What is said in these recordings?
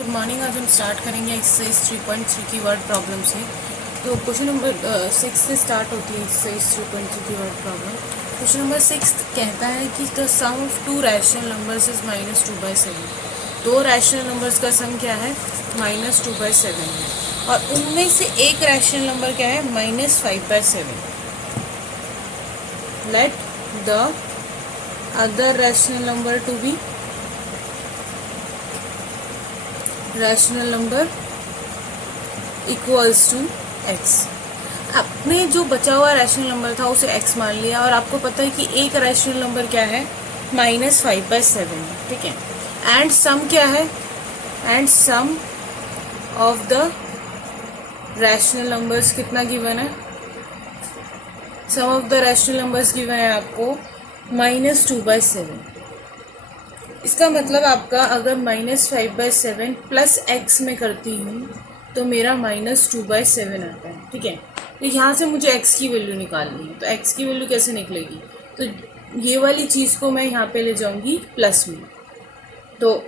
Good morning. आज हम start करेंगे एक्सरसाइज 3.3 की वर्ड प्रॉब्लम से। तो क्वेश्चन नंबर 6 से स्टार्ट होती है एक्सरसाइज 3.3 की वर्ड प्रॉब्लम। क्वेश्चन नंबर 6 कहता है कि the sum of two rational numbers is -2/7। दो रैशनल नंबर्स का सम क्या है? -2/7 है। और उनमें से एक रैशनल नंबर क्या है? -5/7। Let the other rational number to be rational number equals to x. आपने जो बचा हुआ रैशनल नंबर था उसे एक्स मान लिया और आपको पता है कि एक रैशनल नंबर क्या है? -5/7 है, ठीक है। एंड सम क्या है? And sum of the rational numbers कितना गिवन है? Sum of the rational numbers given है आपको -2/7। इसका मतलब आपका अगर -5/7 प्लस एक्स में करती हूँ तो मेरा -2/7 आता है, ठीक है। तो यहाँ से मुझे एक्स की वैल्यू निकालनी है। तो एक्स की वैल्यू कैसे निकलेगी? तो ये वाली चीज़ को मैं यहाँ पे ले जाऊँगी प्लस में। तो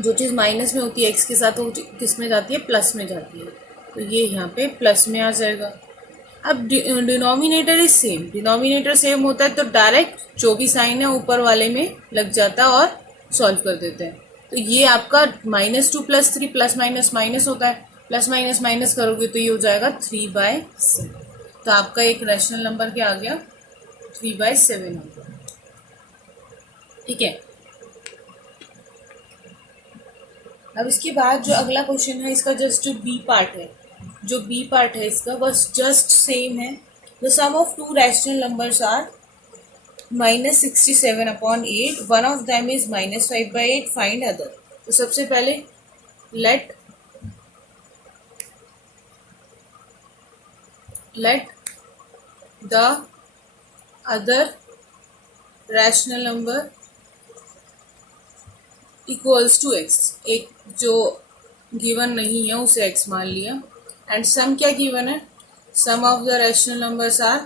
जो चीज़ माइनस में होती है एक्स के साथ वो किस में जाती है? प्लस में जाती है। तो ये यहाँ पे प्लस में आ जाएगा। अब denominator is same, denominator same होता है तो डायरेक्ट जो भी साइन है ऊपर वाले में लग जाता है और सॉल्व कर देते हैं। तो ये आपका -2 + 3 प्लस माइनस माइनस होता है। प्लस माइनस माइनस करोगे तो ये हो जाएगा 3/7। तो आपका एक रैशनल नंबर क्या आ गया? 3/7 हो गया, ठीक है। अब इसके बाद जो अगला क्वेश्चन है इसका जस्ट जो बी पार्ट है, जो बी पार्ट है इसका बस जस्ट सेम है। The sum of two rational numbers are -67/8, one of them is -5/8, find other. तो सबसे पहले let the other rational number equals to x. एक जो गिवन नहीं है उसे एक्स मान लिया। एंड सम क्या गिवन है? Sum of the rational numbers are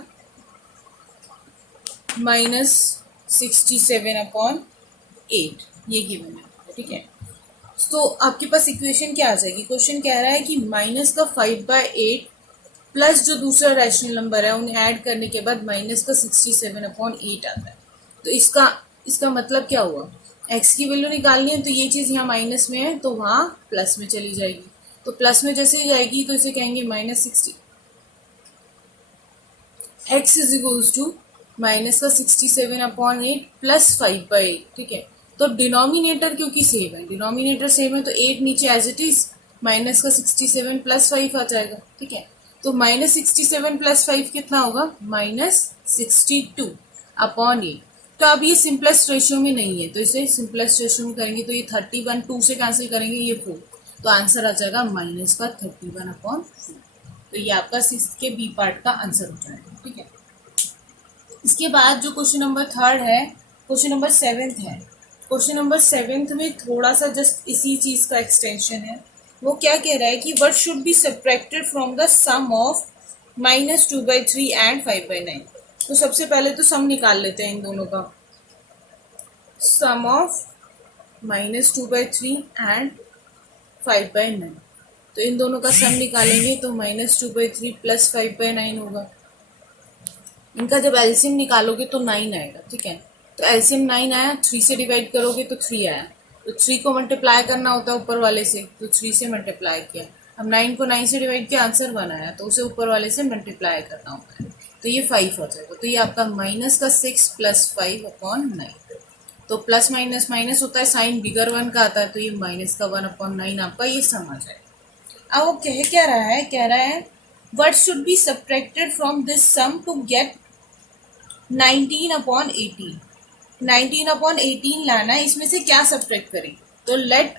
-67/8, ये गिवन है, ठीक है। तो आपके पास इक्वेशन क्या आ जाएगी? क्वेश्चन कह रहा है कि माइनस का 5/8 प्लस जो दूसरा रैशनल नंबर है उन्हें ऐड करने के बाद माइनस का 67/8 आता है। तो इसका इसका मतलब क्या हुआ? एक्स की वैल्यू निकालनी है तो ये चीज़ यहाँ माइनस में है तो वहाँ प्लस में चली जाएगी। तो प्लस में जैसे ही जाएगी तो इसे कहेंगे -60, x is equals to minus का 67/8 प्लस 5/8, ठीक है। तो डिनोमिनेटर क्योंकि सेम है, डिनोमिनेटर सेम है तो 8 नीचे एज इट इज माइनस का 67 प्लस 5 आ जाएगा, ठीक है। तो -67 + 5 कितना होगा? -62/8। तो अब ये सिंपलेस्ट रेशियो में नहीं है तो इसे सिंपलेस्ट रेशियो में करेंगे तो ये 31 2 से कैंसिल करेंगे ये 4। तो आंसर आ जाएगा -31/4। तो ये आपका 6 के बी पार्ट का आंसर हो जाएगा, ठीक है। इसके बाद जो क्वेश्चन नंबर 3 है, क्वेश्चन नंबर 7 है। क्वेश्चन नंबर 7 में थोड़ा सा जस्ट इसी चीज़ का एक्सटेंशन है। वो क्या कह रहा है कि what should be subtracted from the sum of -2/3 and 5/9। तो सबसे पहले तो सम निकाल लेते हैं इन दोनों का। सम ऑफ -2/3 एंड 5/9। तो इन दोनों का सम निकालेंगे तो -2/3 + 5/9 होगा। इनका जब एलसीएम निकालोगे तो 9 आएगा, ठीक है। तो एलसीएम 9 आया, 3 से डिवाइड करोगे तो 3 आया। तो 3 को मल्टीप्लाई करना होता है ऊपर वाले से तो 3 से मल्टीप्लाई किया। अब 9 को 9 से डिवाइड किया, आंसर 1 आया तो उसे ऊपर वाले से मल्टीप्लाई करना होता है तो ये 5 हो जाएगा। तो ये आपका -6 + 5/9। तो प्लस माइनस माइनस होता है, साइन बिगर 1 का आता है तो ये -1/9 आपका ये सम आ जाएगा। अब वो कह क्या रहा है? कह रहा है what should be subtracted from this sum to get 19/18। 19/18 लाना है, इसमें से क्या सब्ट्रैक्ट करें? तो let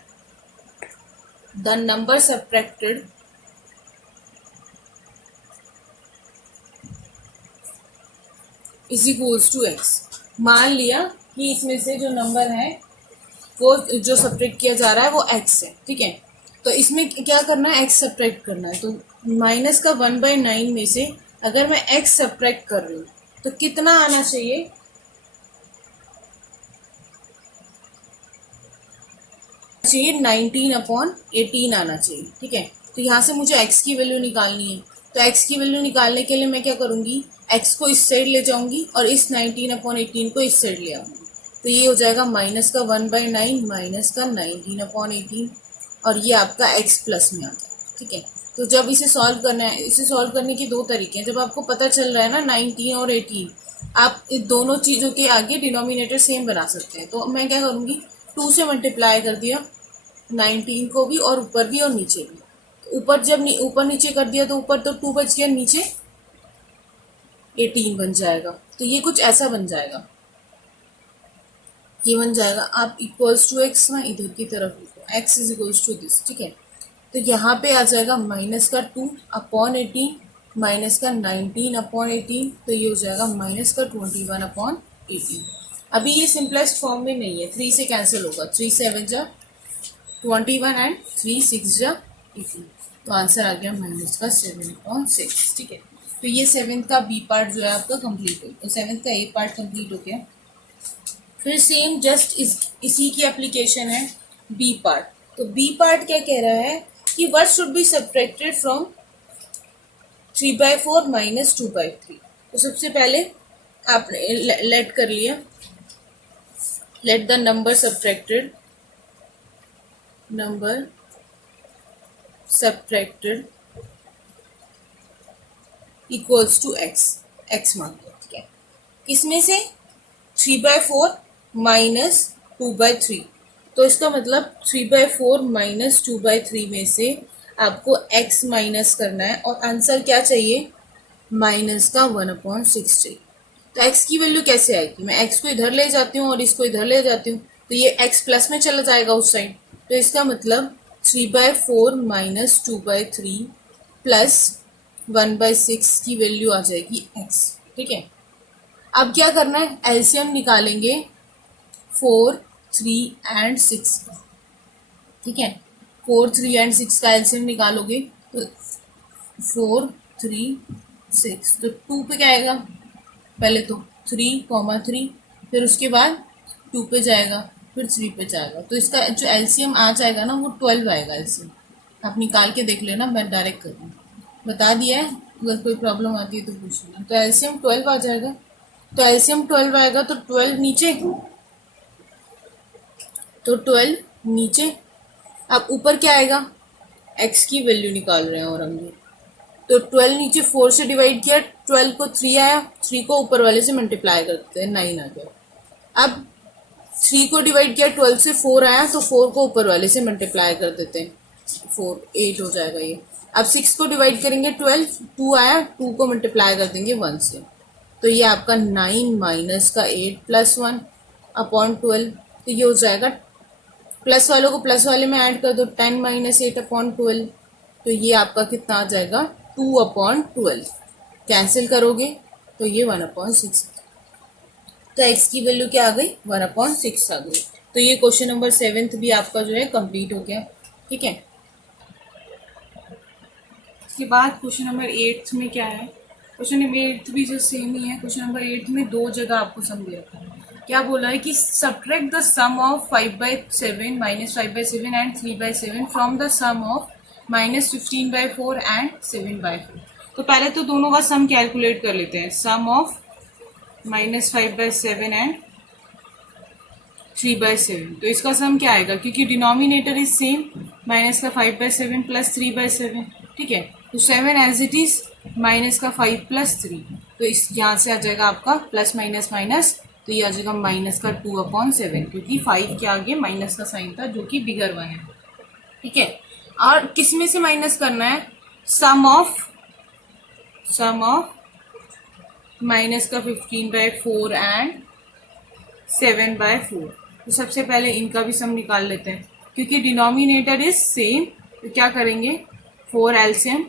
the number subtracted is equals to x. मान लिया कि इसमें से जो नंबर है वो जो सब्ट्रैक्ट किया जा रहा है वो एक्स है, ठीक है। तो इसमें क्या करना है? एक्स सब्ट्रैक्ट करना है। तो माइनस का 1/9 में से अगर मैं एक्स सब्ट्रैक्ट कर रही हूँ तो कितना आना चाहिए? चाहिए 19/18 आना चाहिए, ठीक है। तो यहाँ से मुझे x की वैल्यू निकालनी है, तो x की वैल्यू निकालने के लिए मैं क्या करूँगी, x को इस साइड ले जाऊँगी और इस 19/18 को इस साइड ले आऊँगी। तो ये हो जाएगा माइनस का 1/9 माइनस का 19/18 और ये आपका x प्लस में आता है, ठीक है। तो जब इसे सॉल्व करना है, इसे सॉल्व करने के दो तरीके हैं। जब आपको पता चल रहा है ना 19 और 18, आप इन दोनों चीज़ों के आगे डिनोमिनेटर सेम बना सकते हैं। तो मैं क्या करूँगी, 2 से मल्टीप्लाई कर दिया 19 को भी और ऊपर भी और नीचे भी। तो ऊपर जब ऊपर नीचे कर दिया तो ऊपर तो 2 बच गया, नीचे 18 बन जाएगा। तो ये कुछ ऐसा बन जाएगा, ये बन जाएगा आप इक्वल्स टू एक्स में इधर की तरफ लिखो, x is equals to this, ठीक है। तो यहाँ पे आ जाएगा माइनस का 2/18 माइनस का 19/18, तो ये हो जाएगा माइनस का 21/18। अभी ये सिंपलेस्ट फॉर्म में नहीं है, 3 से कैंसिल होगा, 3 7 जा 21 एंड 3 6 जा 18, तो आंसर आ गया माइनस का 7/6, ठीक है। तो ये 7th का बी पार्ट जो है आपका कंप्लीट हो गया, तो 7th का ए पार्ट कंप्लीट हो गया। फिर सेम जस्ट इसी की एप्लीकेशन है बी पार्ट। तो बी पार्ट क्या कह रहा है कि what should be subtracted from 3/4 minus 2/3। तो सबसे पहले आपने लेट कर लिया, let the number subtracted equals to x मान लिया, ठीक है। किसमें से 3/4 माइनस 2/3, तो इसका मतलब 3/4 माइनस 2/3 में से आपको x माइनस करना है और आंसर क्या चाहिए, माइनस का 1/6 चाहिए। तो x की वैल्यू कैसे आएगी, मैं x को इधर ले जाती हूँ और इसको इधर ले जाती हूँ, तो ये x प्लस में चला जाएगा उस साइड। तो इसका मतलब 3/4 माइनस 2/3 प्लस 1/6 की वैल्यू आ जाएगी x, ठीक है। अब क्या करना है, एलसीएम निकालेंगे 4, 3 एंड 6 का, ठीक है। 4, 3 एंड 6 का एलसीएम निकालोगे तो 4, 3, 6, तो 2 पे क्या आएगा, पहले तो 3, फिर उसके बाद 2 पे जाएगा, फिर 3 पे जाएगा। तो इसका जो एलसीएम आ जाएगा ना वो 12 आएगा एलसीएम। आप निकाल के देख लेना, मैं डायरेक्ट कर दूँ, बता दिया है, अगर कोई प्रॉब्लम आती है तो पूछ लेना। तो एलसीएम 12 आ जाएगा, तो एलसीएम 12 आएगा, तो 12 नीचे, तो 12 नीचे। अब ऊपर क्या आएगा, x की वैल्यू निकाल रहे हैं और हम ये, तो 12 नीचे 4 से डिवाइड किया, 12 को 3 आया, 3 को ऊपर वाले से मल्टीप्लाई करते हैं, 9 आ गया। अब 3 को डिवाइड किया, 12 से 4 आया, तो 4 को ऊपर वाले से मल्टीप्लाई कर देते हैं, 4 8 हो जाएगा ये। अब 6 को डिवाइड करेंगे, 12 2 आया, 2 को मल्टीप्लाई कर देंगे 1 से, तो ये आपका 9 माइनस का 8 प्लस 1/12, तो ये हो जाएगा, प्लस वालों को प्लस वाले में ऐड कर दो, 10 माइनस 8/12, तो ये आपका कितना आ जाएगा 2/12, कैंसिल करोगे तो ये 1/6, तो x की वैल्यू क्या आ गई, 1/6 आ गई। तो ये क्वेश्चन नंबर 7th भी आपका जो है कंप्लीट हो गया, ठीक है। इसके बाद क्वेश्चन नंबर 8th में क्या है, क्वेश्चन नंबर 8th भी जो सेम ही है। क्वेश्चन नंबर 8th में दो जगह आपको सम दे रखा है। क्या बोला है कि subtract the sum of 5/7 minus 5/7 and 3/7 from the sum of minus 15/4 and 7/4। तो पहले तो दोनों का सम कैलकुलेट कर लेते हैं, सम ऑफ माइनस 5/7 एंड 3/7। तो इसका सम क्या आएगा, क्योंकि डिनोमिनेटर इज सेम, माइनस का 5/7 प्लस 3/7, ठीक है। तो 7 एज इट इज, माइनस का 5 प्लस 3, तो इस यहाँ से आ जाएगा आपका प्लस माइनस माइनस, तो ये आ जाएगा माइनस का 2/7, क्योंकि 5 के आगे माइनस का साइन था जो कि बिगर वन है, ठीक है। और किस में से माइनस करना है, सम ऑफ माइनस का 15/4 एंड 7/4। तो सबसे पहले इनका भी सम निकाल लेते हैं, क्योंकि डिनोमिनेटर इज सेम, तो क्या करेंगे 4 एलसीएम,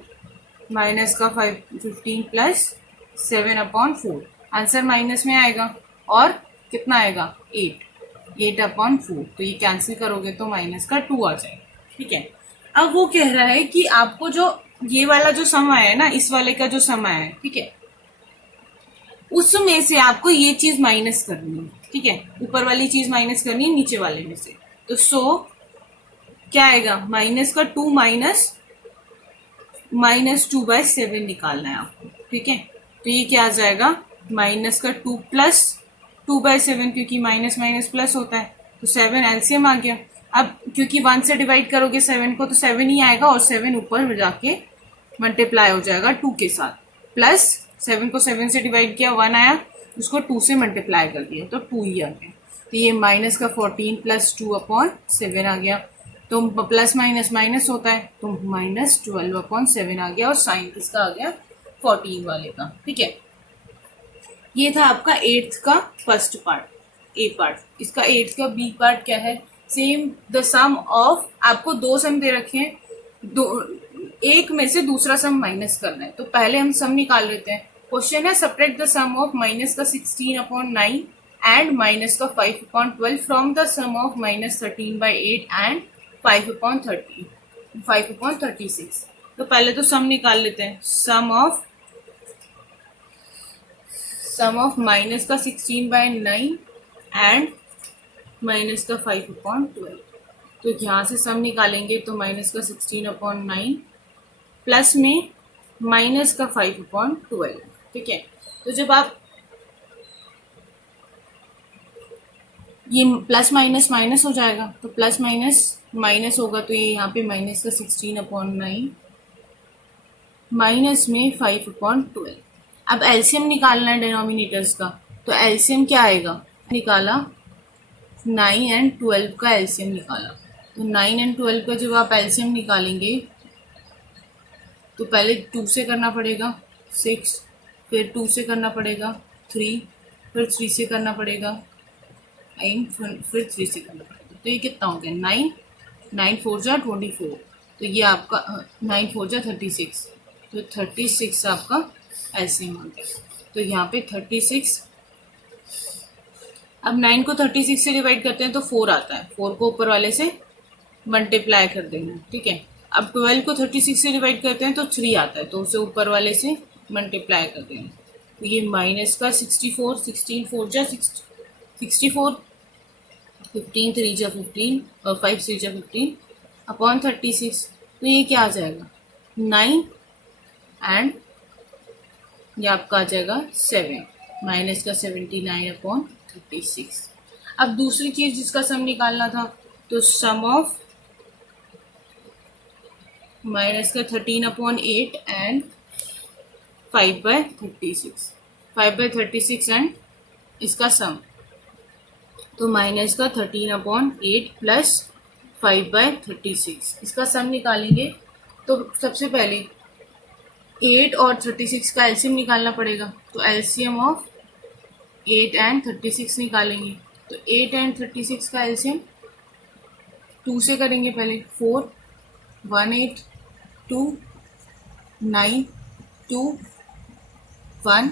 माइनस का 15 प्लस 7/4, आंसर माइनस में आएगा और कितना आएगा 8/4, तो ये कैंसिल करोगे तो माइनस का 2 आ जाएगा, ठीक है। अब वो कह रहा है कि आपको जो ये वाला जो सम आया है ना, इस वाले का जो सम आया है, ठीक है, उसमें से आपको ये चीज माइनस करनी है, ठीक है। ऊपर वाली चीज माइनस करनी है नीचे वाले में से। तो क्या आएगा, माइनस का 2 माइनस 2/7 निकालना है आपको, ठीक है। तो ये क्या आ जाएगा, माइनस का 2 प्लस 2/7, क्योंकि माइनस माइनस प्लस होता है, तो 7 एलसीएम आ गया। अब क्योंकि 1 से डिवाइड करोगे 7 को, तो 7 ही आएगा, और 7 ऊपर जाके मल्टीप्लाई हो जाएगा 2 के साथ, प्लस 7 को 7 से डिवाइड किया 1 आया, उसको 2 से मल्टीप्लाई कर दिया तो 2 ही आ गया। तो ये माइनस का 14 प्लस 2/7 आ गया। तो प्लस माइनस माइनस होता है, तो माइनस 12/7 आ गया, और साइन किसका आ गया, 14 वाले का, ठीक है। ये था आपका 8th का फर्स्ट पार्ट, ए पार्ट। इसका 8th का बी पार्ट क्या है, सेम द सम ऑफ, आपको 2 सम दे रखे हैं, दो एक में से दूसरा सम माइनस करना है, तो पहले हम सम निकाल लेते हैं। क्वेश्चन है subtract the sum of minus का 16/9 एंड माइनस का 5/12 from the sum of minus 13/8 and 5/36। तो पहले तो सम निकाल लेते हैं। सम ऑफ माइनस का 16/9 एंड माइनस का 5/12। तो यहाँ से सम निकालेंगे तो माइनस का 16/9 प्लस में माइनस का 5/12, ठीक है। तो जब आप ये प्लस माइनस माइनस हो जाएगा, तो प्लस माइनस माइनस होगा, तो ये यहाँ पे माइनस का 16/9 माइनस में 5/12। अब एलसीएम निकालना है डिनोमिनेटर्स का, तो एलसीएम क्या आएगा, निकाला 9 एंड 12 का एलसीएम निकाला। तो 9 एंड 12 का जब आप एलसीएम निकालेंगे तो पहले 2 से करना पड़ेगा 6, फिर 2 से करना पड़ेगा 3, फिर 3 से करना पड़ेगा 9, फिर 3 से करना पड़ेगा। तो ये कितना हो गया, 9 4 जा 24, तो ये आपका 9 4 जा 36, तो 36 आपका एलसीएम आ गया। तो यहाँ पे 36, अब 9 को 36 से डिवाइड करते हैं तो 4 आता है, 4 को ऊपर वाले से मल्टीप्लाई कर देंगे, ठीक है। अब 12 को 36 से डिवाइड करते हैं तो 3 आता है, तो उसे ऊपर वाले से मल्टीप्लाई कर देंगे। तो ये माइनस का 64, 16 4 जा 64, 15 3 जा 15 और 5 3 जा 15 अपॉन 36। तो ये क्या आ जाएगा, 9 एंड ये आपका आ जाएगा 7, माइनस का 79/36। अब दूसरी चीज जिसका सम निकालना था, तो सम ऑफ माइनस का 13/8 एंड 5/36 एंड इसका सम, तो माइनस का 13/8 प्लस 5/36, इसका सम निकालेंगे। तो सबसे पहले 8 और 36 का एलसीएम निकालना पड़ेगा, तो एलसीएम ऑफ 8 एंड 36 निकालेंगे। तो 8 एंड 36 का एलसीएम 2 से करेंगे पहले, 4 1 8 2 9 2 1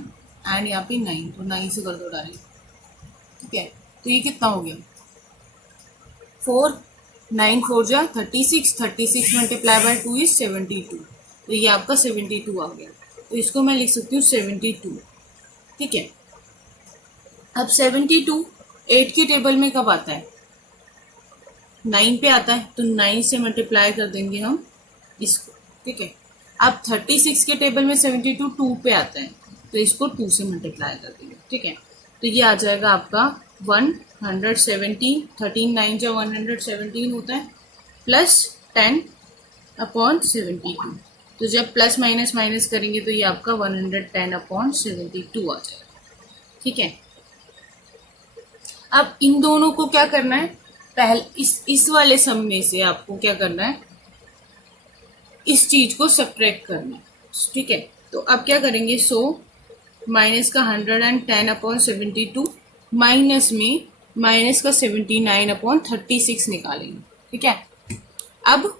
एंड यहाँ पे 9, तो 9 से कर दो डायरेक्ट, ठीक है। तो ये कितना हो गया, 4 9 4 जा 36 मल्टीप्लाई बाय 2 इज 72, तो ये आपका 72 आ गया। तो इसको मैं लिख सकती हूँ 72, ठीक है। अब 72 8 के टेबल में कब आता है, 9 पे आता है, तो 9 से मल्टीप्लाई कर देंगे हम इसको, ठीक है। अब 36 के टेबल में 72 2 पे आता है, तो इसको 2 से मल्टीप्लाई कर देंगे, ठीक है। तो ये आ जाएगा आपका 117, 13 9 जा 117 होता है, प्लस 10/72। तो जब प्लस माइनस माइनस करेंगे तो ये आपका 110/72 आ जाएगा, ठीक है। अब इन दोनों को क्या करना है, पहले इस वाले सम में से आपको क्या करना है, इस चीज को सब्ट्रैक्ट करना है, ठीक है। तो अब क्या करेंगे, माइनस का 110/72 माइनस में माइनस का 79/36 निकालेंगे, ठीक है। अब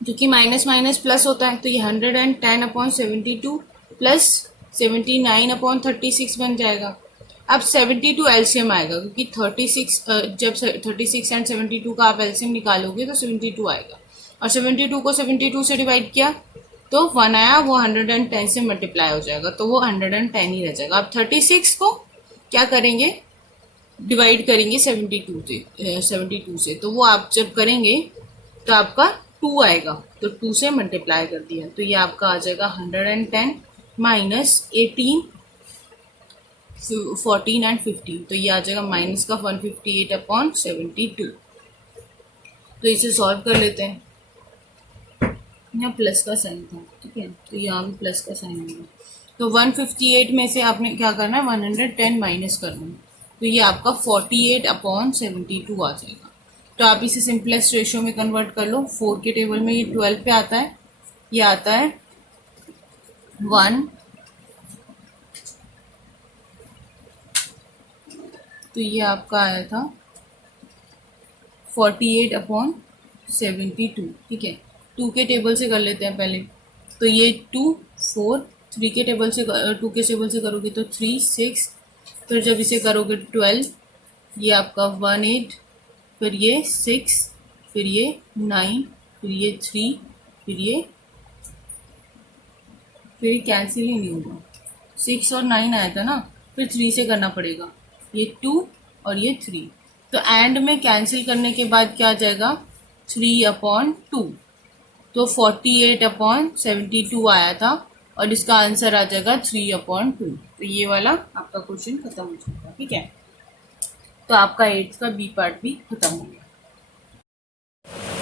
क्योंकि माइनस माइनस प्लस होता है, तो ये 110/72 प्लस 79/36 बन जाएगा। अब 72 एलसीएम आएगा, क्योंकि 36 जब 36 एंड 72 का आप एलसीएम निकालोगे तो 72 आएगा, और 72 को 72 से डिवाइड किया तो 1 आया, वो 110 से मल्टीप्लाई हो जाएगा, तो वो 110 ही रह जाएगा। अब 36 को क्या करेंगे, डिवाइड करेंगे 72 से, तो वो आप जब करेंगे तो आपका 2 आएगा, तो 2 से मल्टीप्लाई कर दिया, तो ये आपका आ जाएगा 110 माइनस 18, 14 एंड 15, तो ये आ जाएगा माइनस का 158 अपॉन 72। तो इसे सॉल्व कर लेते हैं। यहाँ प्लस का साइन था, ठीक है, तो यहाँ भी प्लस का साइन होगा। तो 158 में से आपने क्या करना है, 110 माइनस करना है, तो ये आपका 48 अपॉन 72 आ जाएगा। तो आप इसे सिंपलेस्ट रेशियो में कन्वर्ट कर लो। 4 के टेबल में ये 12 पे आता है, ये आता है 1, तो ये आपका आया था 48 अपॉन 72, ठीक है। 2 के टेबल से कर लेते हैं पहले, तो ये 2 4, 3 के टेबल से 2 के टेबल से करोगे तो 3 6, फिर जब इसे करोगे 12, ये आपका 18, फिर ये 6, फिर ये 9, फिर ये 3, फिर कैंसिल ही नहीं होगा, 6 और 9 आया था ना, फिर 3 से करना पड़ेगा, ये 2 और ये 3, तो एंड में कैंसिल करने के बाद क्या आ जाएगा, 3 अपॉन 2, तो 48 अपॉन 72 आया था, और इसका आंसर आ जाएगा 3 अपॉन 2। तो ये वाला आपका क्वेश्चन खत्म हो जाएगा, ठीक है। तो आपका 8th का बी पार्ट भी खत्म हो गया।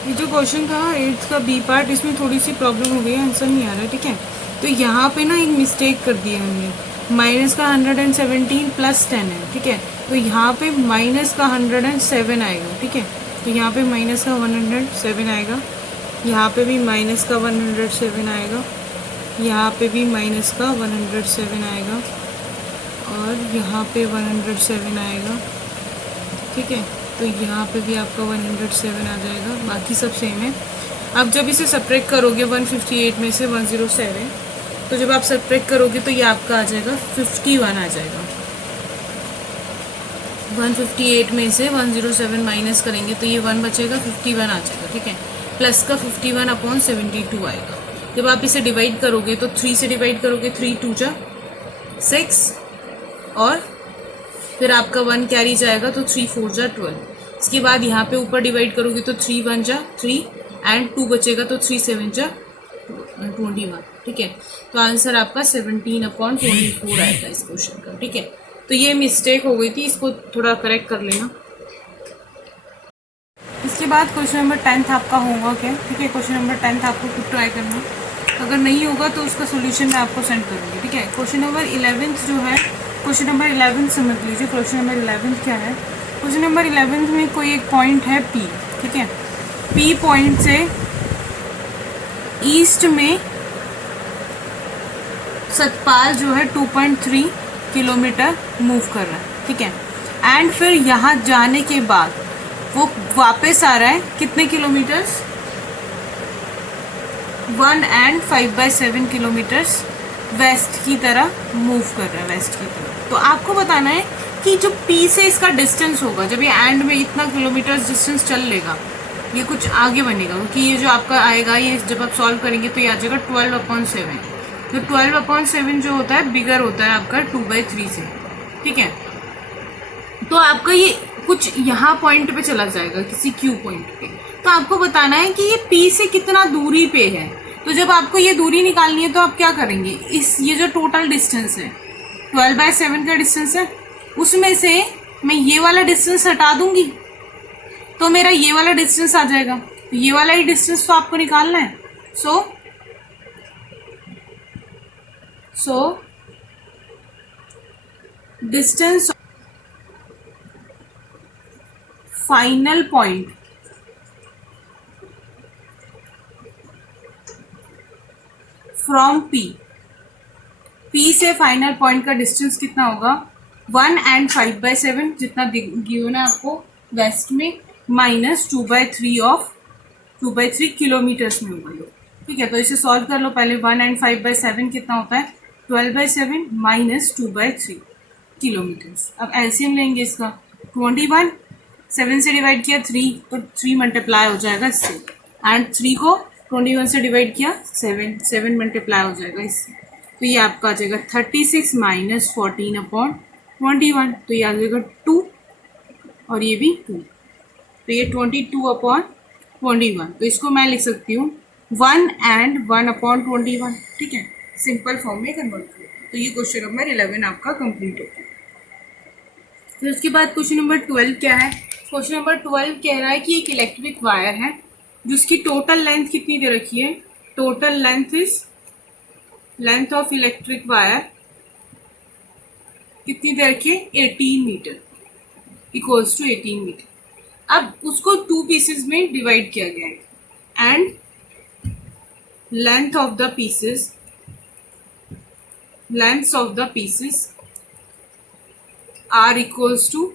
ये जो क्वेश्चन था 8th का बी पार्ट, इसमें थोड़ी सी प्रॉब्लम हो गई है, आंसर नहीं आ रहा है, ठीक है। तो यहाँ पे ना एक मिस्टेक कर दी है हमने, माइनस का 117 प्लस 10 है, ठीक है, तो यहाँ पे माइनस का 107 आएगा, ठीक है। तो यहाँ पे माइनस का 107 आएगा, यहाँ पे भी माइनस का 107 आएगा, यहाँ पे भी माइनस का 107 आएगा, और यहाँ पे 107 आएगा, ठीक है। तो यहाँ पे भी आपका 107 आ जाएगा, बाकी सब सेम है। अब जब इसे सब्ट्रैक्ट करोगे 158 में से 107, तो जब आप सब्ट्रैक्ट करोगे तो ये आपका आ जाएगा 51 आ जाएगा। 158 में से 107 माइनस करेंगे तो ये 1 बचेगा, 51 आ जाएगा, ठीक है। प्लस का 51 अपॉन 72 आएगा। जब आप इसे डिवाइड करोगे तो 3 से डिवाइड करोगे, 3 2 जा 6, और फिर आपका 1 कैरी जाएगा, तो 3 4 जा 12। इसके बाद यहाँ पे ऊपर डिवाइड करोगे तो 3 1 जा 3, एंड 2 बचेगा, तो 3 7 जा 21, ठीक है। तो आंसर आपका 17 अपॉन 24 आएगा इस क्वेश्चन का, ठीक है। तो ये मिस्टेक हो गई थी, इसको थोड़ा करेक्ट कर लेना। इसके बाद क्वेश्चन नंबर 10th आपका होगा क्या, ठीक है। क्वेश्चन नंबर 10th आपको खुद ट्राई करना, अगर नहीं होगा तो उसका सोल्यूशन मैं आपको सेंड करूँगी, ठीक है। क्वेश्चन नंबर 11th जो है, क्वेश्चन नंबर 11 समझ लीजिए। क्वेश्चन नंबर 11 क्या है, क्वेश्चन नंबर 11 में कोई एक पॉइंट है P, ठीक है। P पॉइंट से ईस्ट में सतपाल जो है 2.3 किलोमीटर मूव कर रहा है, ठीक है। एंड फिर यहाँ जाने के बाद वो वापस आ रहा है कितने किलोमीटर्स, 1 and 5/7 किलोमीटर्स वेस्ट की तरह मूव कर रहा है, वेस्ट की तरह। तो आपको बताना है कि जो P से इसका डिस्टेंस होगा, जब ये एंड में इतना किलोमीटर डिस्टेंस चल लेगा, ये कुछ आगे बनेगा, क्योंकि ये जो आपका आएगा, ये जब आप सॉल्व करेंगे तो ये आ जाएगा 12/7। तो 12/7 जो होता है बिगर होता है आपका 2/3 से, ठीक है। तो आपका ये कुछ यहाँ पॉइंट पे चला जाएगा, किसी Q पॉइंट पे। तो आपको बताना है कि ये P से कितना दूरी पे है। तो जब आपको ये दूरी निकालनी है तो आप क्या करेंगे, ये जो टोटल डिस्टेंस है 12/7 का डिस्टेंस है, उसमें से मैं ये वाला डिस्टेंस हटा दूंगी, तो मेरा ये वाला डिस्टेंस आ जाएगा। ये वाला ही डिस्टेंस तो आपको निकालना है। So distance final point from P से फाइनल पॉइंट का डिस्टेंस कितना होगा, 1 and 5/7 जितना गिवन है आपको वेस्ट में, माइनस 2/3 किलोमीटर्स में होगा, ठीक है। तो इसे सॉल्व कर लो पहले। 1 and 5/7 कितना होता है, 12/7 माइनस 2/3 किलोमीटर्स। अब एलसीएम लेंगे इसका, 21, 7 से डिवाइड किया 3, तो 3 मल्टीप्लाई हो जाएगा इससे, एंड 3 को 21 से डिवाइड किया 7 मल्टीप्लाई हो जाएगा इससे। तो ये आपका आ जाएगा 36 माइनस 14/21, तो ये आ जाएगा 2, और ये भी 2, तो ये 22/21। तो इसको मैं लिख सकती हूँ 1 and 1/21, ठीक है, सिंपल फॉर्म में कन्वर्ट कर। तो ये क्वेश्चन नंबर 11 आपका कंप्लीट होता है। फिर उसके बाद क्वेश्चन नंबर 12 क्या है? क्वेश्चन नंबर 12 कह रहा है कि एक इलेक्ट्रिक वायर है जिसकी टोटल लेंथ कितनी दे रखी है? Total length is, length of electric wire कितनी दे रखी है? 18 मीटर, इक्वल्स टू 18 मीटर। अब उसको 2 पीसेस में डिवाइड किया गया है and length of the pieces, lengths of the pieces are equals to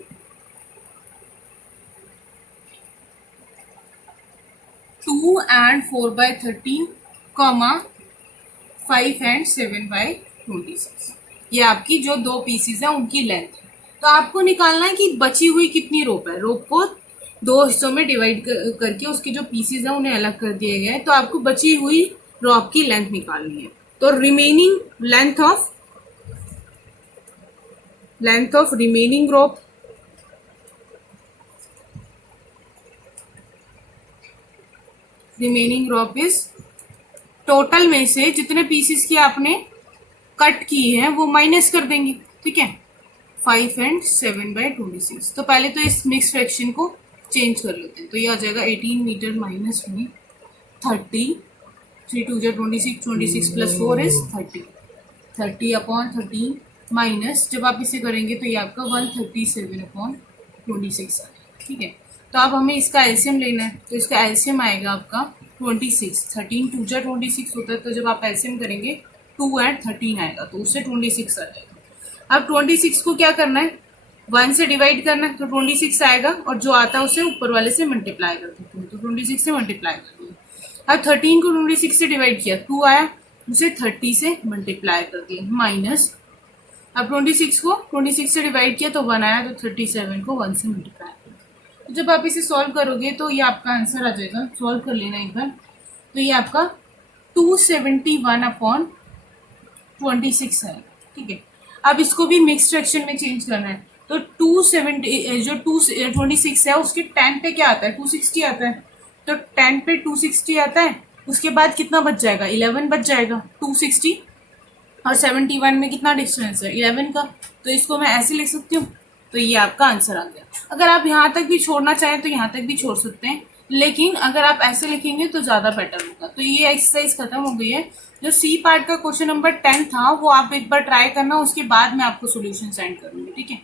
2 and 4/13, 5 and 7/26। ये आपकी जो 2 पीसेस है उनकी लेंथ है। तो आपको निकालना है कि बची हुई कितनी रोप है। रोप को 2 हिस्सों में डिवाइड करके उसके जो पीसेस हैं उन्हें अलग कर दिए गए हैं। तो आपको बची हुई रोप की लेंथ निकालनी है। तो remaining length of remaining rope, remaining rope is, total में से जितने पीसेस की आपने कट की है वो माइनस कर देंगे, ठीक है, 5 and 7/26। तो पहले तो इस मिक्स फ्रैक्शन को चेंज कर लेते हैं। तो ये आ जाएगा 18 मीटर माइनस में 30, 3 2 26, 26 + 4 इज 30, 30/13 माइनस, जब आप इसे करेंगे तो ये आपका 137/26 आ जाएगा, ठीक है। तो अब हमें इसका एलसीएम लेना है। तो इसका एलसीएम आएगा आपका 26, 13 2 26 होता है। तो जब आप एलसीएम करेंगे 2 and 13 आएगा, तो उससे 26 आ जाएगा। अब 26 को क्या करना है? 1 से डिवाइड करना है, तो 26 आएगा और जो आता है उसे ऊपर वाले से मल्टीप्लाई कर देते हैं। तो 26 से मल्टीप्लाई कर दिया। अब 13 को 26 से डिवाइड किया, 2 आया, उसे 30 से मल्टीप्लाई कर दिया, माइनस, अब 26 को 26 से डिवाइड किया तो 1 आया, तो 37 को 1 से मल्टीप्लाई कर दिया। तो जब आप इसे सॉल्व करोगे तो ये आपका आंसर आ जाएगा। सॉल्व कर लेना एक बार। तो ये आपका 271/26 आएगा, ठीक है। अब इसको भी मिक्स फ्रैक्शन में चेंज करना है। तो 270 जो 226 है उसके 10 पे क्या आता है? 260 आता है। तो 10 पे 260 आता है, उसके बाद कितना बच जाएगा? 11 बच जाएगा। 260 और 71 में कितना डिस्टेंस है? 11 का। तो इसको मैं ऐसे लिख सकती हूँ। तो ये आपका आंसर आ गया। अगर आप यहाँ तक भी छोड़ना चाहें तो यहाँ तक भी छोड़ सकते हैं, लेकिन अगर आप ऐसे लिखेंगे तो ज़्यादा बेटर होगा। तो ये एक्सरसाइज खत्म हो गई है। जो सी पार्ट का क्वेश्चन नंबर 10 था वो आप एक बार ट्राई करना, उसके बाद मैं आपको सोल्यूशन सेंड करूँगी, ठीक है।